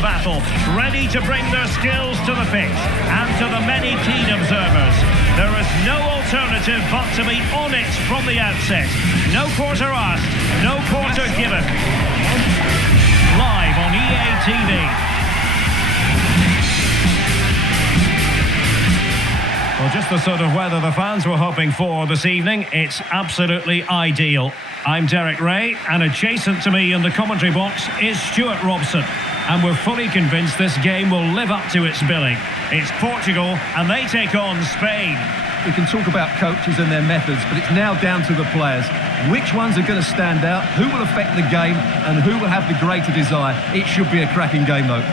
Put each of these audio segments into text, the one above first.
battle, ready to bring their skills to the pitch. And to the many keen observers, there is no alternative but to be on it from the outset. No quarter asked, no quarter given. Live on EA TV. Well, just the sort of weather the fans were hoping for this evening. It's absolutely ideal. I'm Derek Ray, and adjacent to me in the commentary box is Stuart Robson. And we're fully convinced this game will live up to its billing. It's Portugal, and they take on Spain. We can talk about coaches and their methods, but it's now down to the players. Which ones are going to stand out, who will affect the game, and who will have the greater desire? It should be a cracking game, though.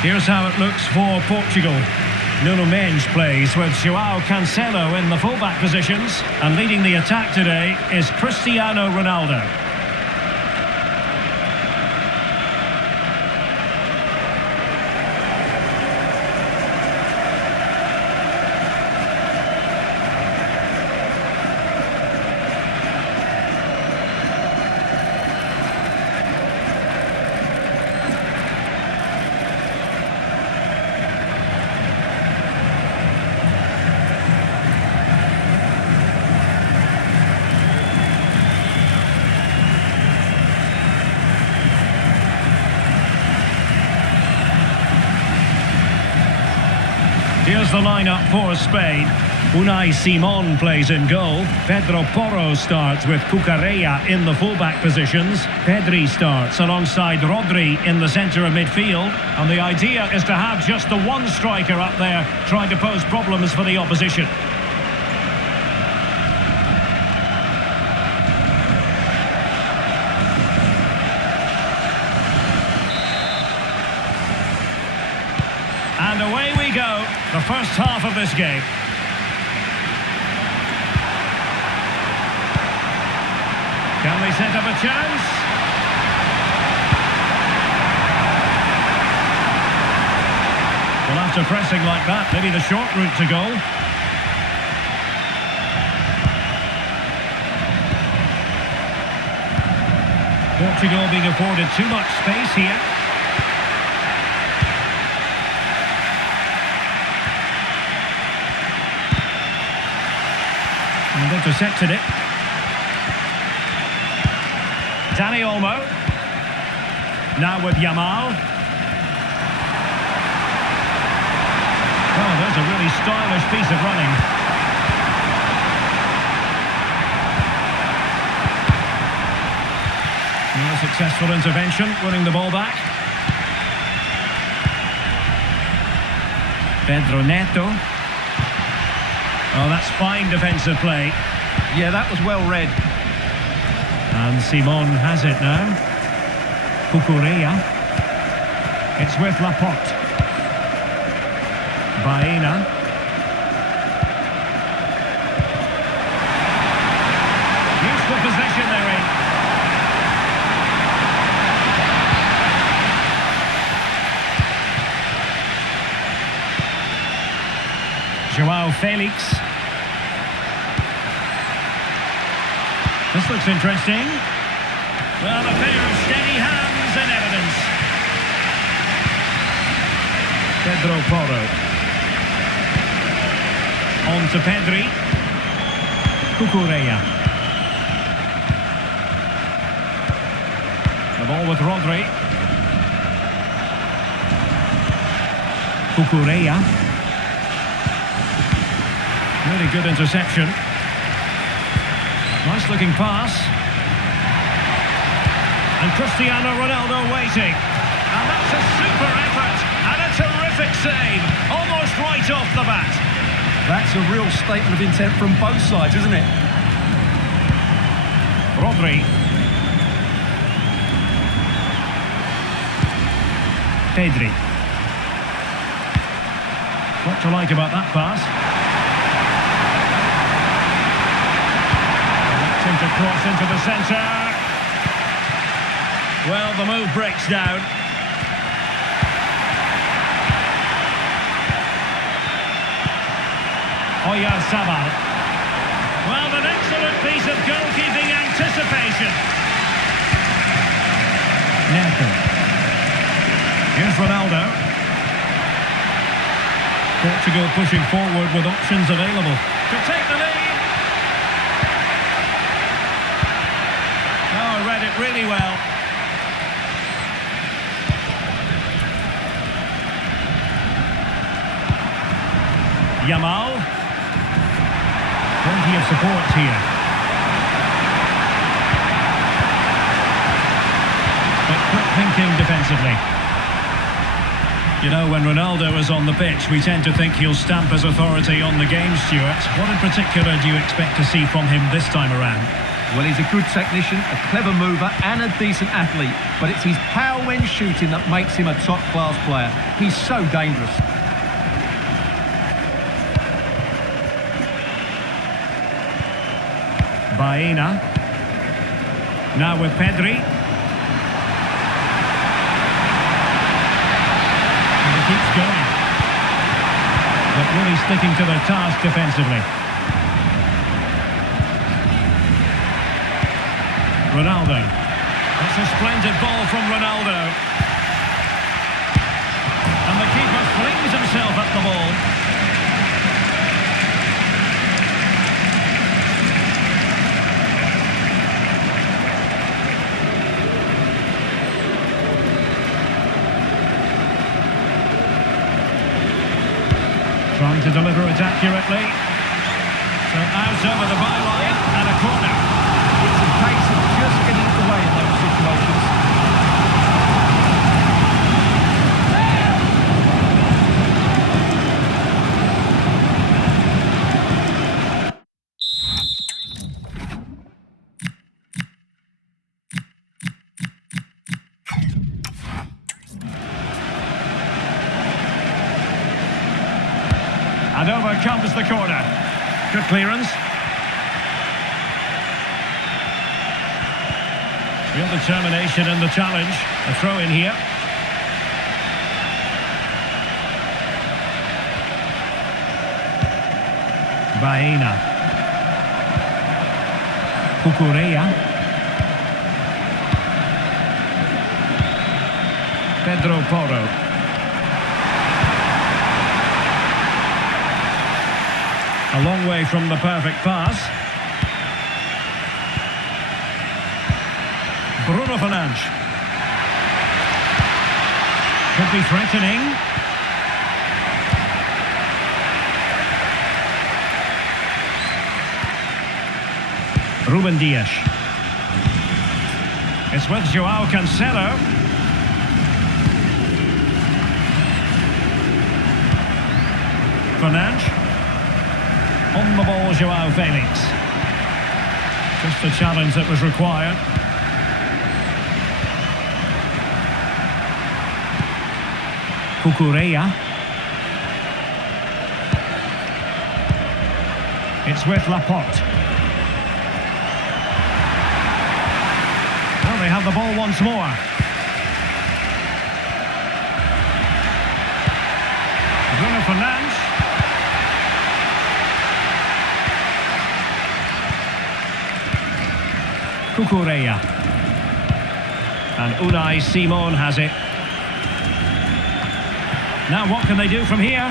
Here's how it looks for Portugal. Nuno Mendes plays with João Cancelo in the fullback positions, and leading the attack today is Cristiano Ronaldo. Here's the lineup for Spain. Unai Simon plays in goal. Pedro Porro starts with Cucurella in the fullback positions. Pedri starts alongside Rodri in the centre of midfield. And the idea is to have just the one striker up there trying to pose problems for the opposition. And away we go, the first half of this game. Can they set up a chance? Well, after pressing like that, maybe the short route to goal. Portugal being afforded too much space here. And intercepted it. Dani Olmo. Now with Yamal. Oh, there's a really stylish piece of running. A successful intervention, winning the ball back. Pedro Neto. Oh, that's fine defensive play. Yeah, that was well read. And Simon has it now. Cucurella. It's with Laporte. Baena. Useful possession they're in. João Felix. This looks interesting. Well, a pair of steady hands in evidence. Pedro Porro. On to Pedri. Cucurella. The ball with Rodri. Cucurella. Really good interception. Nice looking pass. And Cristiano Ronaldo waiting. And that's a super effort and a terrific save. Almost right off the bat. That's a real statement of intent from both sides, isn't it? Rodri. Pedri. What to like about that pass? Seems to cross into the centre. Well, the move breaks down. Sabal. Well, an excellent piece of goalkeeping anticipation. Menyatu. Here's Ronaldo. Portugal pushing forward with options available to take the lead. Oh, read it really well. Yamal. Plenty of support here. But quick thinking defensively. You know, when Ronaldo is on the pitch, we tend to think he'll stamp his authority on the game, Stuart. What in particular do you expect to see from him this time around? Well, he's a good technician, a clever mover and a decent athlete. But it's his power when shooting that makes him a top-class player. He's so dangerous. Baena. Now with Pedri. And he keeps going. But really sticking to their task defensively. Ronaldo. That's a splendid ball from Ronaldo. And the keeper flings himself at the ball. Trying to deliver it accurately. So out over the byline and a corner. It's a case of just getting it away in those situations. And over comes the corner. Good clearance. Real determination in the challenge. A throw in here. Baena. Cucurella. Pedro Porro. A long way from the perfect pass. Bruno Fernandes. Could be threatening. Ruben Dias. It's with Joao Cancelo. Fernandes. On the ball, Joao Felix. Just the challenge that was required. Cucurella. It's with Laporte. Well, they have the ball once more. Bruno Fernandes. Cucurella. And Unai Simon has it. Now what can they do from here?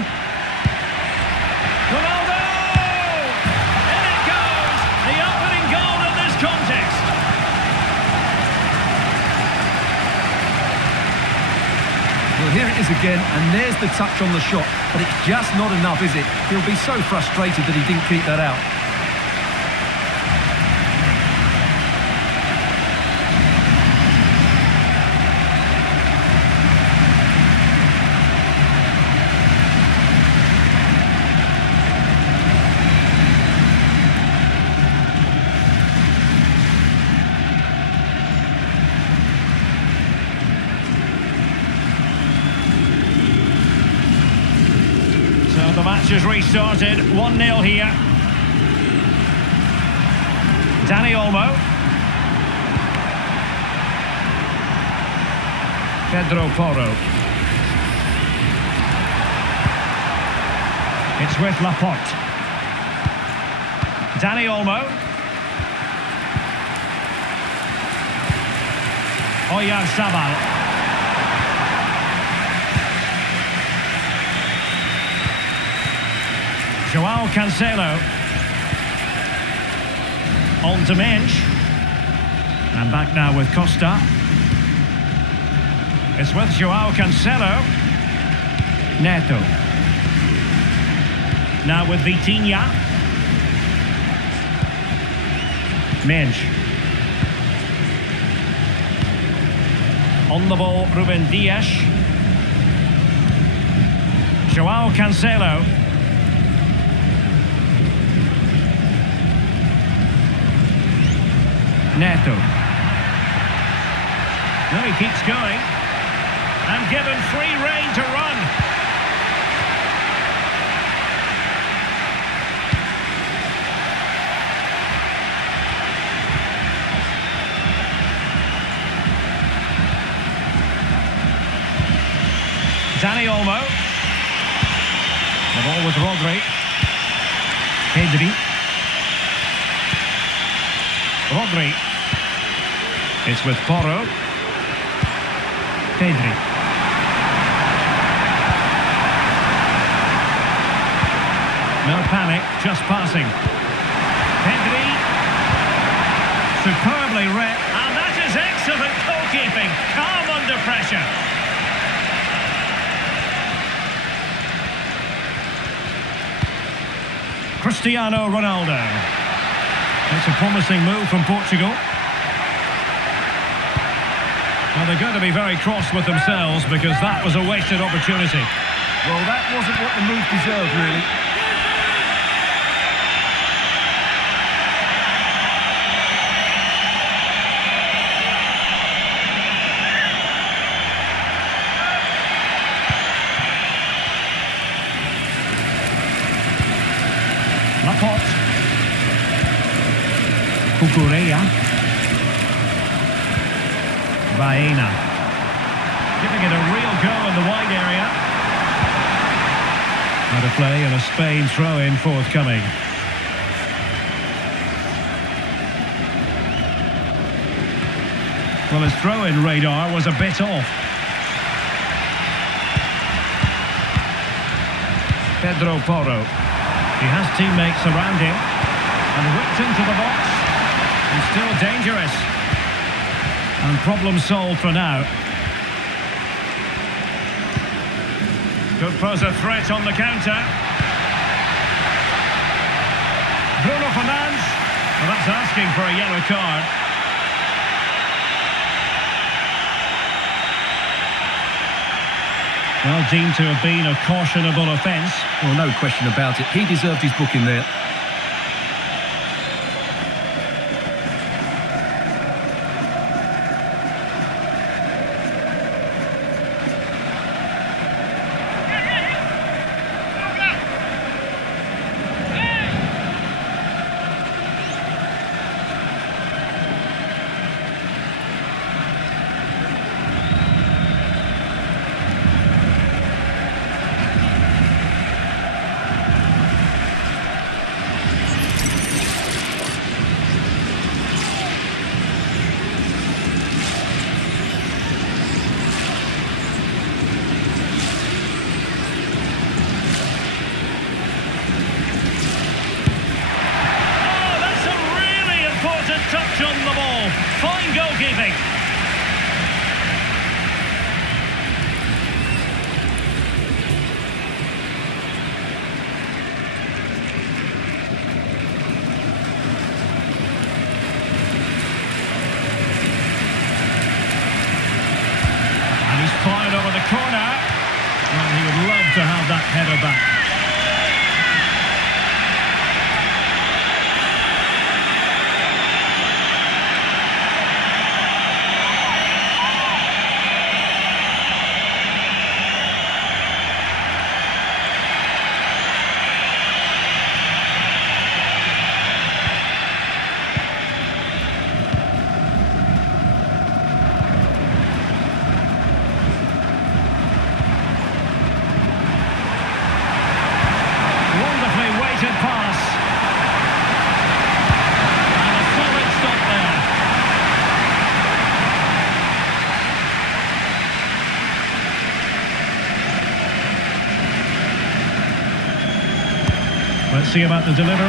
Ronaldo! In it goes! The opening goal in this contest. Well, here it is again, and there's the touch on the shot. But it's just not enough, is it? He'll be so frustrated that he didn't keep that out. match has restarted. 1-0 here. Dani Olmo. Pedro Porro. It's with Laporte. Dani Olmo. Oyarzabal. Joao Cancelo. On to Mensch. And back now with Costa. It's with Joao Cancelo. Neto. Now with Vitinha. Mensch. On the ball, Ruben Dias. Joao Cancelo. Neto. No, he keeps going. And given free rein to run. Dani Olmo. The ball with Rodri. Pedri. Rodri. It's with Porro. Pedri. No panic, just passing. Pedri. Superbly read. And that is excellent goalkeeping. Calm under pressure. Cristiano Ronaldo. It's a promising move from Portugal. Well, they're going to be very cross with themselves because that was a wasted opportunity. Well, that wasn't what the move deserved, really. Laporte. Cucurella. Baena. Giving it a real go in the wide area. Out of play and a Spain throw-in forthcoming. Well, his throw-in radar was a bit off. Pedro Porro. He has teammates around him. And whipped into the box. And still dangerous. And problem solved for now. Could pose a threat on the counter. Bruno Fernandes. Well, that's asking for a yellow card. Well, deemed to have been a cautionable offence. Well, no question about it. He deserved his booking there. Touch on the ball. Fine goalkeeping. And he's fired over the corner. Well, he would love to have that header back. Let's see about the delivery.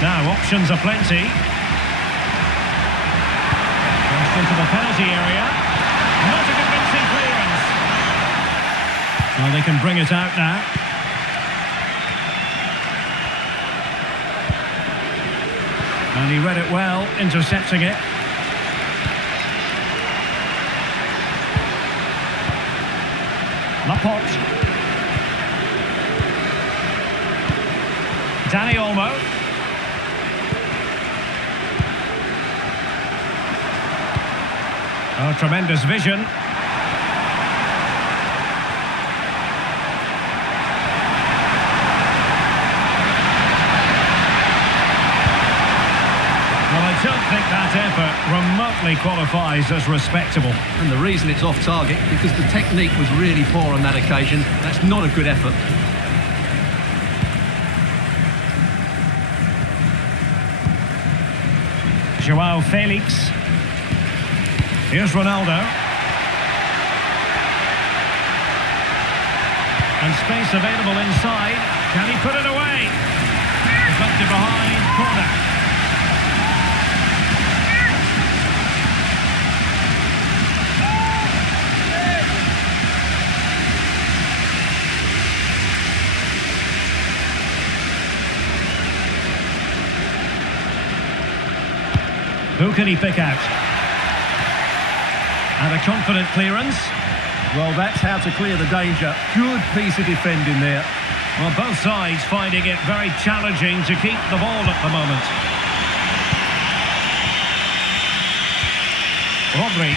Now, options are plenty. Crossed into the penalty area. Not a convincing clearance. Well, they can bring it out now. And he read it well, intercepting it. Laporte. Dani Olmo. Oh, tremendous vision. Well, I don't think that effort remotely qualifies as respectable. And the reason it's off target, because the technique was really poor on that occasion. That's not a good effort. Joao Felix. Here's Ronaldo. And space available inside. Can he put it away? Deflected behind, corner. Who can he pick out? And a confident clearance. Well, that's how to clear the danger. Good piece of defending there. Well, both sides finding it very challenging to keep the ball at the moment. Rodri.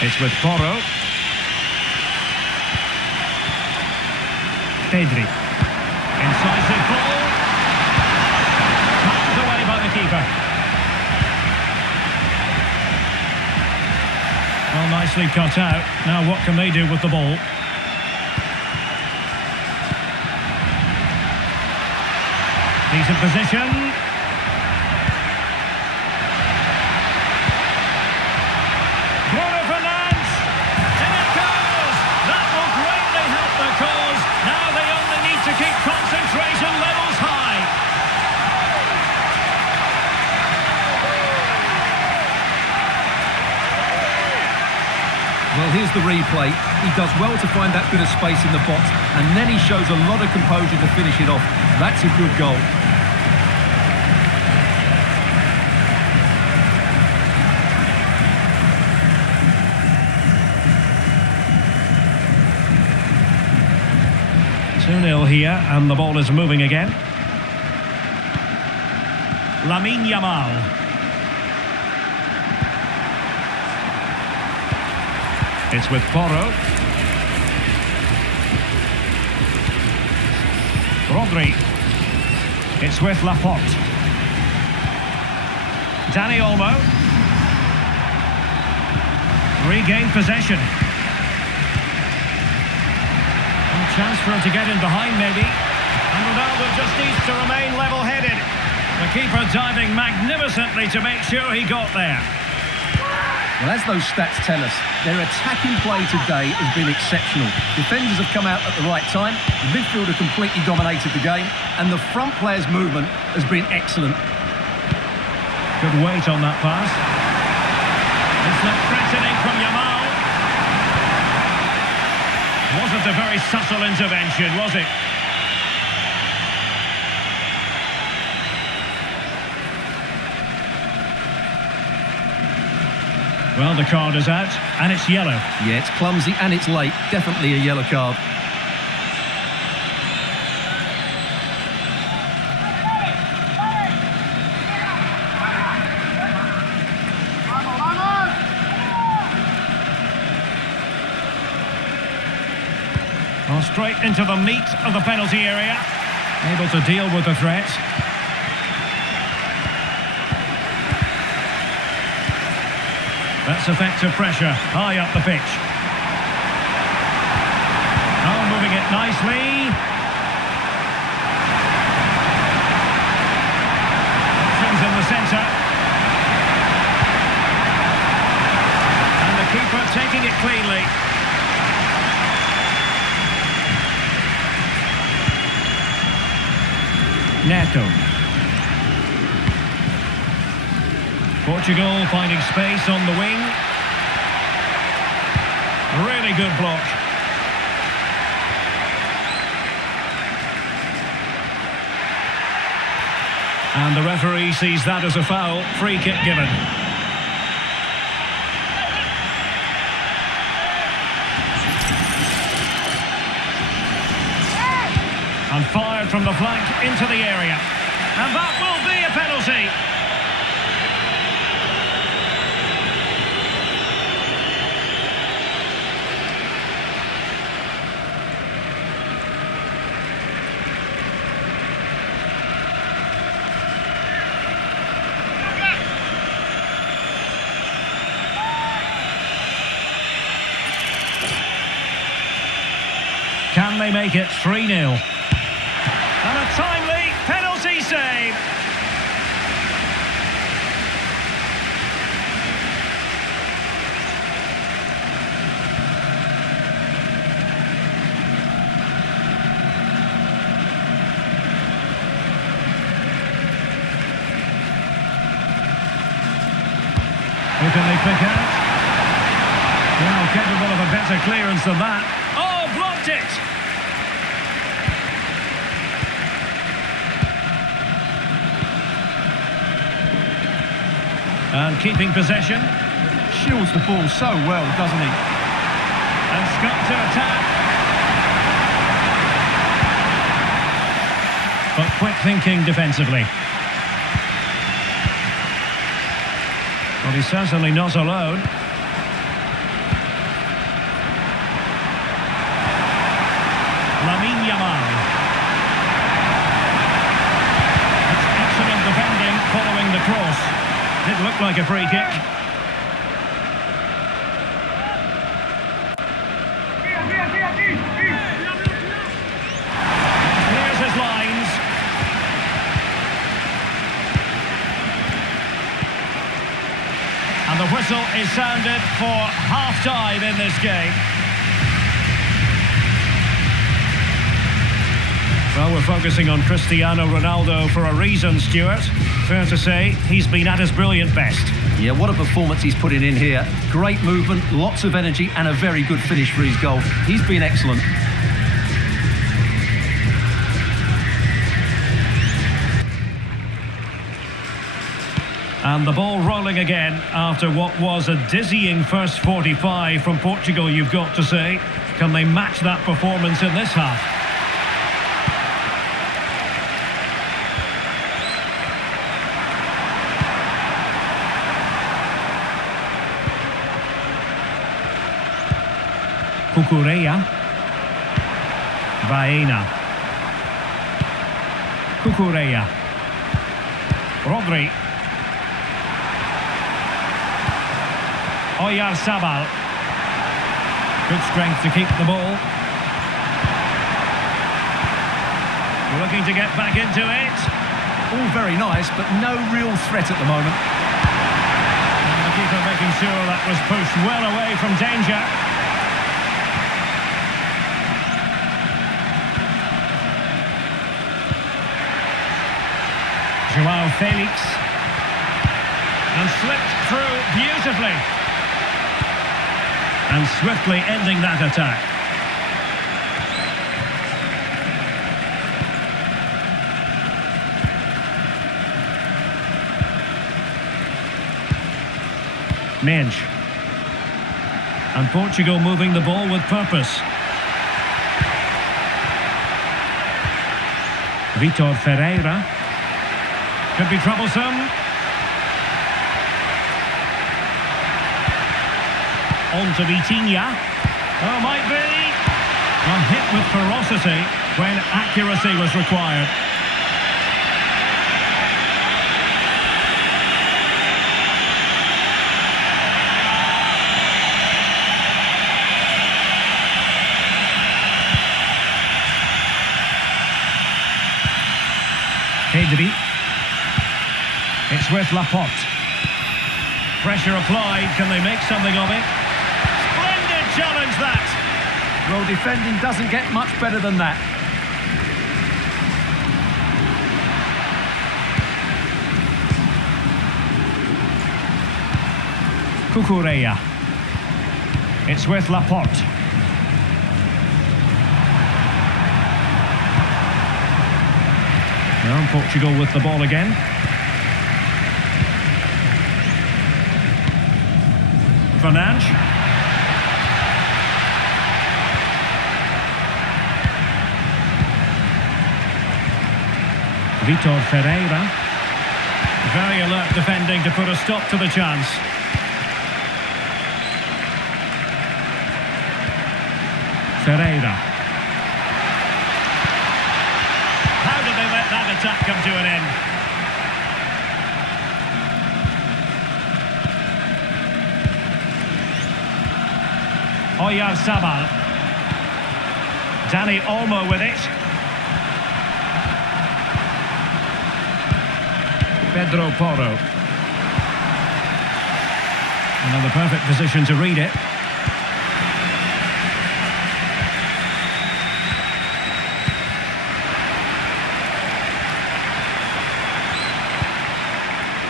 It's with Porro. Pedri. Incisive ball. Tucked away by the keeper. Well, nicely cut out. Now what can they do with the ball? Decent position. Bruno Fernandes. And it goes! That will greatly help the cause. Now they only need to keep concentration levels high. Well, here's the replay. He does well to find that bit of space in the box, and then he shows a lot of composure to finish it off. That's a good goal. Here, and the ball is moving again. Lamine Yamal. It's with Porro. Rodri. It's with Laporte. Dani Olmo. Regained possession. Chance for him to get in behind, maybe. And Ronaldo just needs to remain level-headed. The keeper diving magnificently to make sure he got there. Well, as those stats tell us, their attacking play today has been exceptional. Defenders have come out at the right time, the midfield have completely dominated the game, and the front player's movement has been excellent. Good weight on that pass. It's not threatening from Yamal. Wasn't a very subtle intervention, was it? Well, the card is out, and it's yellow. Yeah, it's clumsy and it's late. Definitely a yellow card. Well, straight into the meat of the penalty area. Able to deal with the threat. That's effective pressure, high up the pitch. Oh, moving it nicely. Options in the centre. And the keeper taking it cleanly. Neto. Portugal finding space on the wing. Really good block. And the referee sees that as a foul. Free kick given. And fired from the flank into the area. And that will be a penalty. Can they make it 3-0? And a timely penalty save. Who can they pick out? Well, capable of a better clearance than that. Oh, blocked it! And keeping possession. Shields the ball so well, doesn't he? And Scott to attack. But quick thinking defensively. Well, he's certainly not alone. It's excellent defending following the cross. It looked like a free kick. Clears his lines. And the whistle is sounded for half-time in this game. Well, we're focusing on Cristiano Ronaldo for a reason, Stuart. Fair to say, he's been at his brilliant best. Yeah, what a performance he's putting in here. Great movement, lots of energy, and a very good finish for his goal. He's been excellent. And the ball rolling again after what was a dizzying first 45 from Portugal, you've got to say. Can they match that performance in this half? Cucurella. Baena. Cucurella. Rodri. Oyarzabal. Good strength to keep the ball. Looking to get back into it. All very nice, but no real threat at the moment. And the keeper making sure that was pushed well away from danger. Joao Felix. And slipped through beautifully. And swiftly ending that attack. Mensch. And Portugal moving the ball with purpose. Vitor Ferreira. Could be troublesome. On to Vitinha. Oh, might be. A hit with ferocity when accuracy was required. Derby. It's with Laporte. Pressure applied. Can they make something of it? Splendid challenge that. Well, defending doesn't get much better than that. Cucurella. It's with Laporte. Now Portugal with the ball again. Fernandes. Vitor Ferreira. Very alert defending to put a stop to the chance. Ferreira. How did they let that attack come to an end? Oyarzabal. Dani Olmo with it. Pedro Porro. Another perfect position to read it.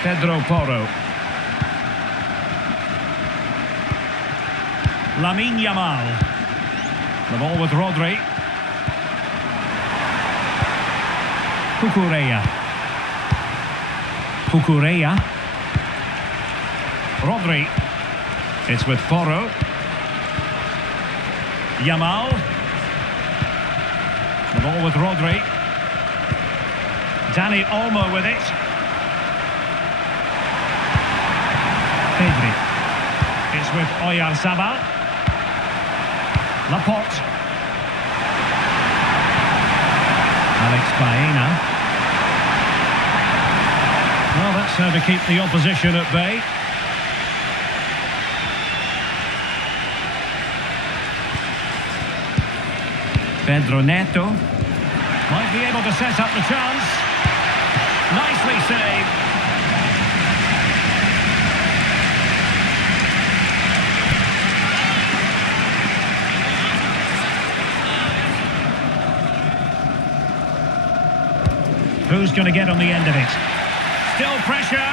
Pedro Porro. Lamine Yamal. The ball with Rodri. Cucurella. Cucurella. Rodri. It's with Porro. Yamal. The ball with Rodri. Dani Olmo with it. Pedri. It's with Oyarzabal. Laporte. Alex Baena. Well, that's how to keep the opposition at bay. Pedro Neto. Might be able to set up the chance. Nicely saved. Who's going to get on the end of it? Still pressure.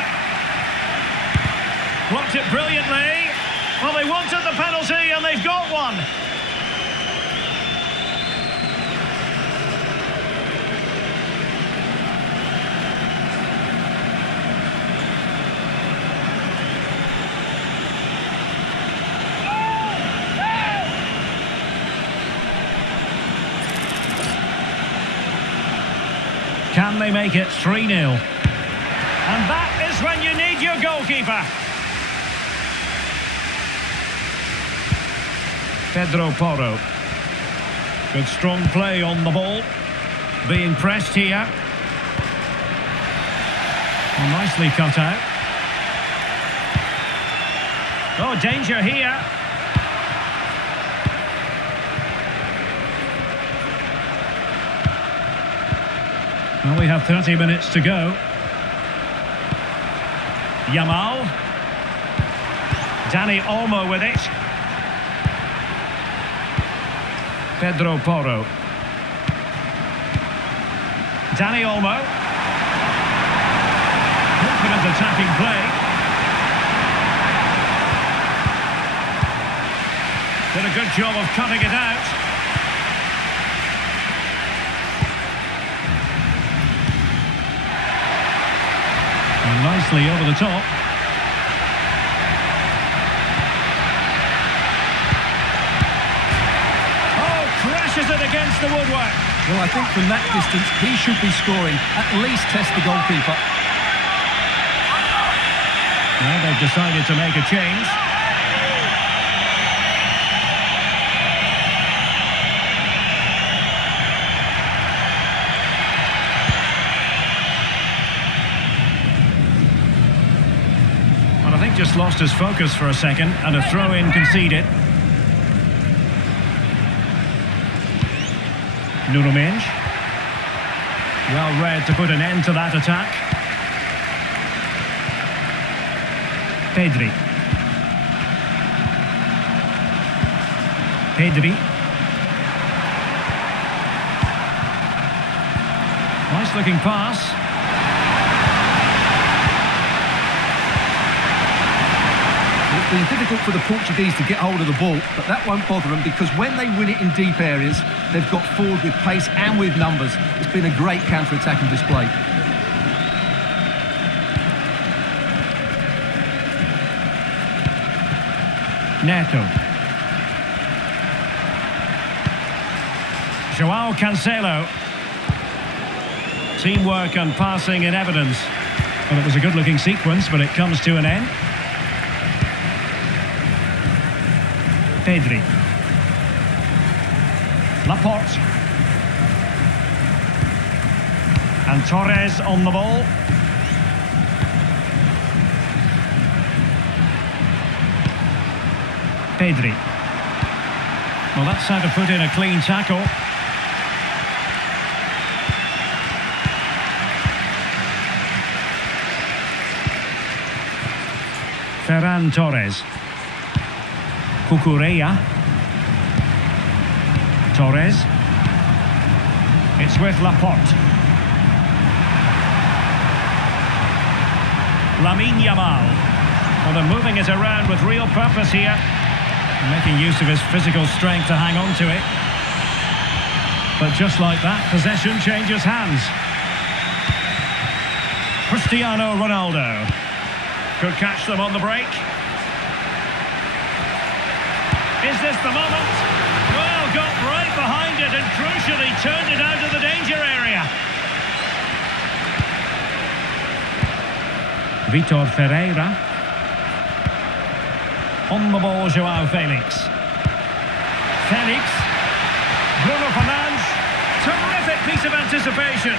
Blocked it brilliantly. Well, they wanted the penalty and they've got one. Can they make it 3-0? And that is when you need your goalkeeper. Pedro Porro. Good strong play on the ball. Being pressed here. Well, nicely cut out. Oh, danger here. Well, we have 30 minutes to go. Yamal. Dani Olmo with it. Pedro Porro. Dani Olmo. Confident attacking play. Did a good job of cutting it out. And nicely over the top. Oh, crashes it against the woodwork. Well, I think from that distance, he should be scoring. At least test the goalkeeper. Well, they've decided to make a change. Just lost his focus for a second and a throw-in conceded. Nuno Mendes. Well read to put an end to that attack. Pedri. Pedri. Nice looking pass. been difficult for the Portuguese to get hold of the ball, but that won't bother them because when they win it in deep areas, they've got forward with pace and with numbers. It's been a great counter-attacking display. Neto. Joao Cancelo. Teamwork and passing in evidence. Well, it was a good-looking sequence, but it comes to an end. Pedri. Laporte. And Torres on the ball. Pedri. Well, that's how to put in a clean tackle. Ferran Torres. Cucurella. Torres. It's with Laporte. Lamine Yamal. Well, they're moving it around with real purpose here. Making use of his physical strength to hang on to it. But just like that, possession changes hands. Cristiano Ronaldo. Could catch them on the break. Is this the moment? Well, got right behind it and crucially turned it out of the danger area. Vitor Ferreira. On the ball, Joao Felix. Felix. Bruno Fernandes. Terrific piece of anticipation.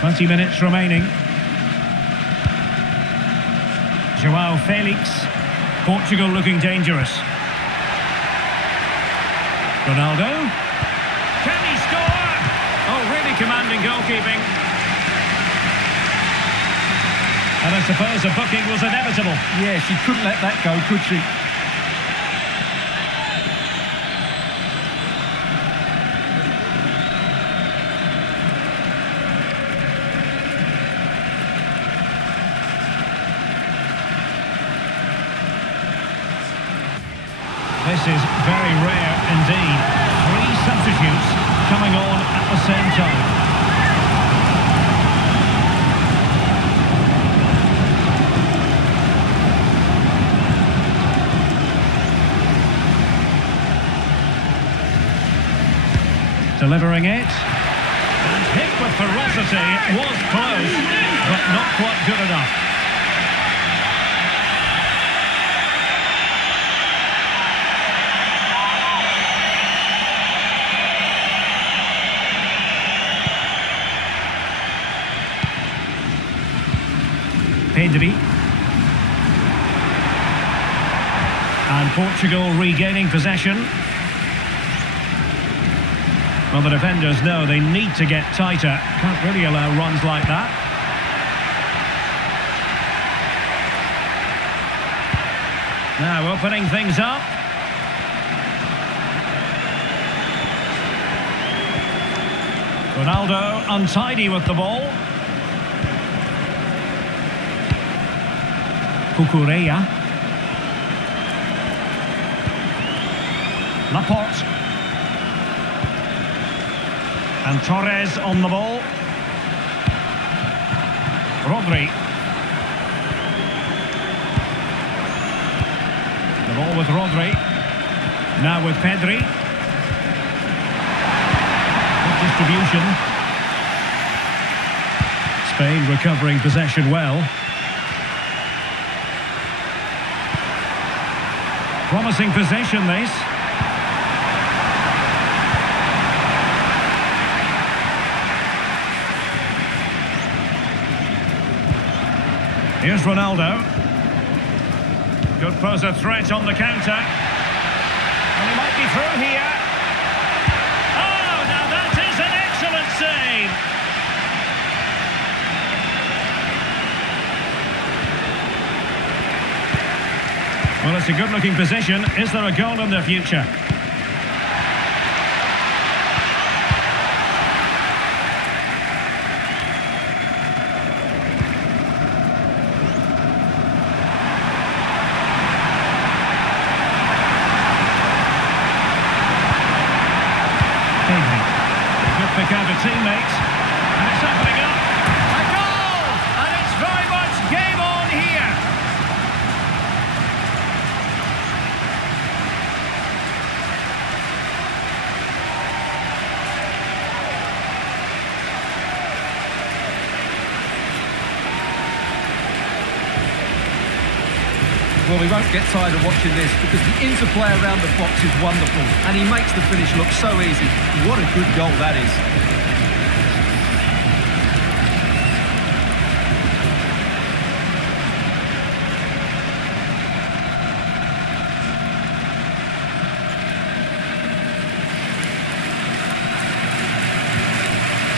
Twenty minutes remaining. Joao Felix. Portugal looking dangerous. Ronaldo. Can he score? Oh, really commanding goalkeeping. And I suppose a booking was inevitable. Yeah, she couldn't let that go, could she? This is very rare indeed. 3 substitutes coming on at the same time. Delivering it. And hit with ferocity. It was close, but not quite good enough. Pedri. And Portugal regaining possession. Well, the defenders know they need to get tighter. Can't really allow runs like that. Now opening things up. Ronaldo untidy with the ball. Cucurella. Laporte. And Torres on the ball. Rodri. The ball with Rodri. Now with Pedri. Good distribution. Spain recovering possession well. Promising possession, this. Here's Ronaldo. Could pose a threat on the counter. And he might be through here. Oh, now that is an excellent save. Well, it's a good-looking position. Is there a goal in the future? pick out a teammate. And it's opening up. A goal! And it's very much game on here. Well, we won't get tired of watching this because the interplay around the box is wonderful and he makes the finish look so easy. What a good goal that is.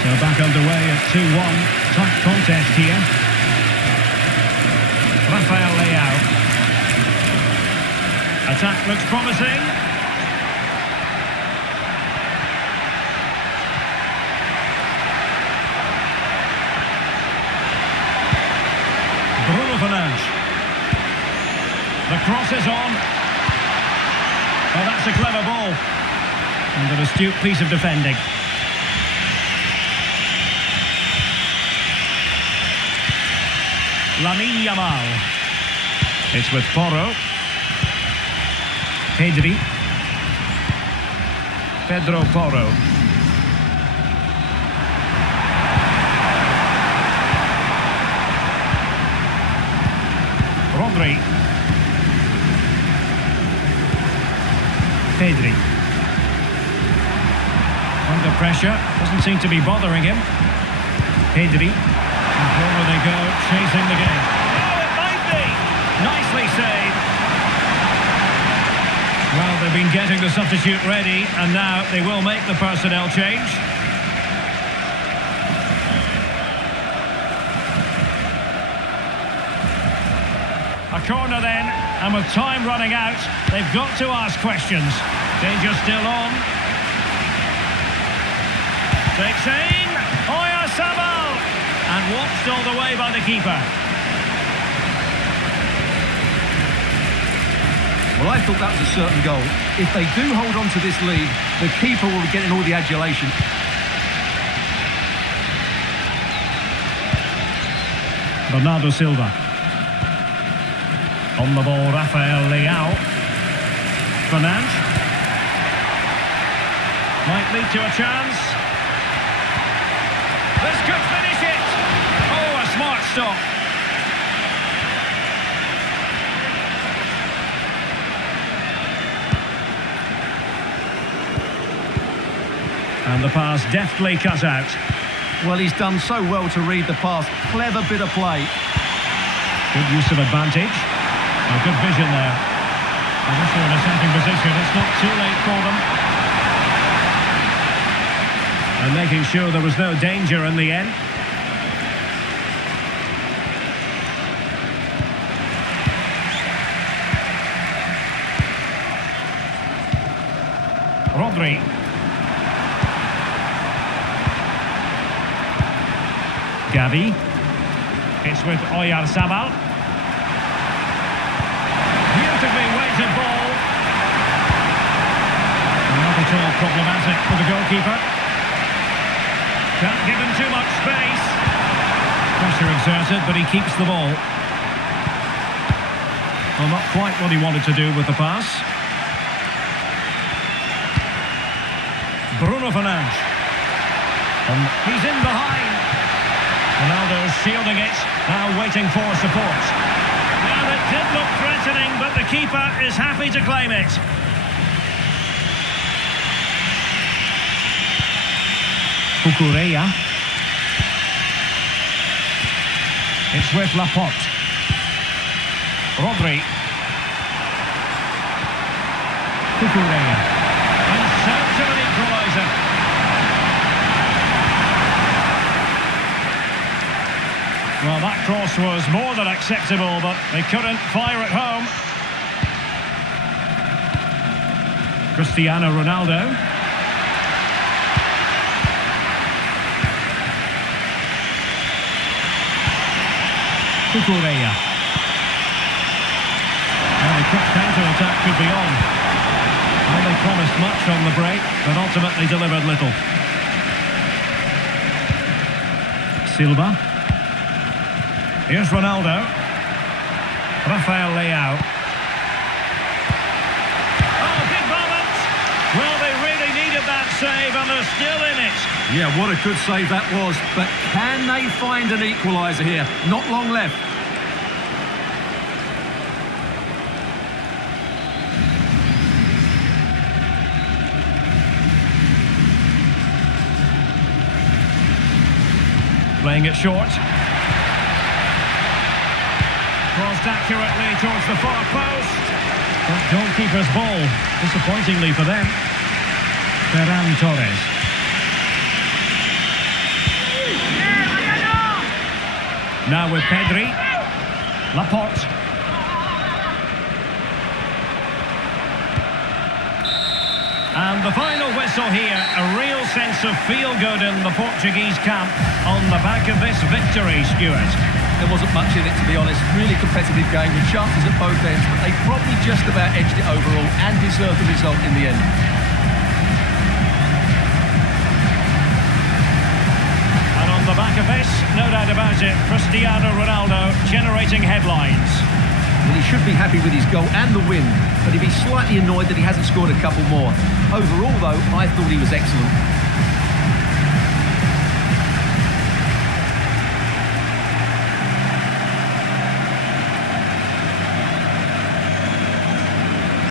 So back underway at 2-1. Tight contest here. Rafael Leao. Attack looks promising. Bruno Fernandes. The cross is on. Oh, that's a clever ball. And an astute piece of defending. Lamine Yamal. It's with Porro. Pedri. Pedro Porro. Rodri. Pedri. Under pressure. Doesn't seem to be bothering him. Pedri. And forward they go, chasing the game. Oh, it might be! Nicely saved. Well, they've been getting the substitute ready, and now they will make the personnel change. A corner then, and with time running out, they've got to ask questions. Danger still on. Takes aim. Oyarzabal! And watched all the way by the keeper. Well, I thought that was a certain goal. If they do hold on to this lead, the keeper will be getting all the adulation. Bernardo Silva. On the ball, Rafael Leao. Fernandes. Might lead to a chance. This could finish it. Oh, a smart stop. And the pass deftly cut out. Well, he's done so well to read the pass. Clever bit of play. Good use of advantage. Oh, good vision there. I wish they were in a attacking position. It's not too late for them. And making sure there was no danger in the end. Rodri. Gavi. It's with Oyarzabal. Beautifully weighted ball. Not at all problematic for the goalkeeper. Can't give him too much space. Pressure exerted, but he keeps the ball. Well, not quite what he wanted to do with the pass. Bruno Fernandes. He's in behind. Ronaldo's shielding it, now waiting for support. Well, it did look threatening, but the keeper is happy to claim it. Cucurella. It's with Laporte. Rodri. Cucurella. In search of an equaliser. Well, that cross was more than acceptable, but they couldn't fire it home. Cristiano Ronaldo. Cucurella. And the quick counter-attack could be on. Well, they promised much on the break, but ultimately delivered little. Silva. Here's Ronaldo. Rafael Leao. Oh, big moment! Well, they really needed that save and they're still in it. Yeah, what a good save that was. But can they find an equaliser here? Not long left. Playing it short. Crossed accurately towards the far post. But goalkeeper's ball, disappointingly for them. Ferran Torres. Now with Pedri. Laporte. And the final whistle here, a real sense of feel-good in the Portuguese camp on the back of this victory, Stuart. There wasn't much in it, to be honest. Really competitive game with chances at both ends, but they probably just about edged it overall and deserved the result in the end. And on the back of this, no doubt about it, Cristiano Ronaldo generating headlines. Well, he should be happy with his goal and the win, but he'd be slightly annoyed that he hasn't scored a couple more. Overall, though, I thought he was excellent.